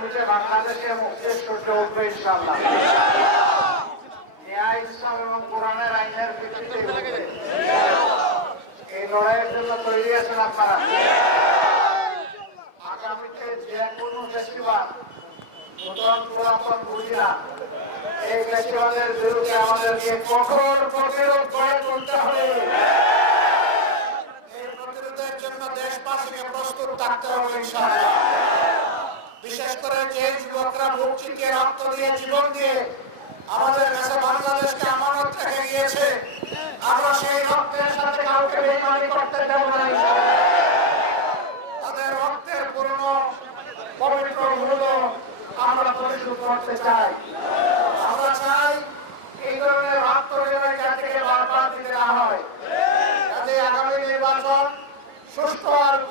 মিটে বাংলাদেশে মুক্তির সূর্য উঠবে ইনশাআল্লাহ। ন্যায়, ইসলাম এবং কোরআনের আইনের ভিত্তিতে উঠবে। এই লড়াইয়ের জন্য তৈরি আছেন আপনারা? আগামীতে যে কোনো ফেস্টিভাল নতুন পুরাতন বুঝি না, এই ফেস্টিভালের বিরুদ্ধে আমাদেরকে কঠোর প্রতিরোধ গড়ে তুলতে হবে। এই প্রতিরোধের জন্য দেশবাসীকে প্রস্তুত থাকতে হবে ইনশাআল্লাহ। বিশেষ করে যে যুবকরা বুক চিতিয়ে রক্ত দিয়ে জীবন দিয়ে আমাদের কাছে বাংলাদেশকে আমানত রেখে গিয়েছে, আমরা সেই রক্তের সাথে কাউকে বেইমানি করতে দেব না। তাদের রক্তের পুরনো পবিত্র মূল্য আমরা পরিশোধ করতে চাই। আমরা চাই এই ধরনের রক্ত যাতে বারবার দিতে না হয়, যাতে আগামী নির্বাচন সুস্থ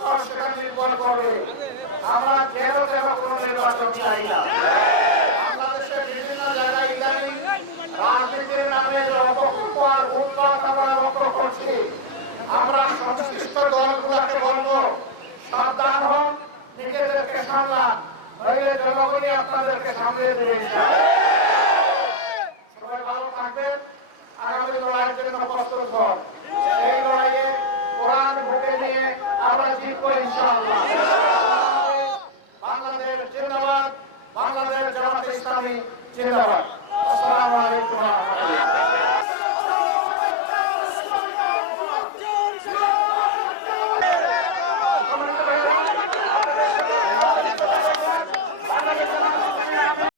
আর সেটা নির্ভর করবে। আমরা যেন কোনো নির্বাচন চাই না। বাংলাদেশের বিভিন্ন জায়গায় ইদানিং রাজনীতির নামে অপকল্প আর উন্নত আমরা লক্ষ্য করছি। আমরা সংশ্লিষ্ট দলগুলোকে বলবো, সাবধান হন, নিজেদেরকে সামলান, নইলে জনগণই আপনাদেরকে সামলিয়ে দেবে। সবাই ভালো থাকবেন, আগামী লড়াইয়ের জন্য প্রস্তুত হন।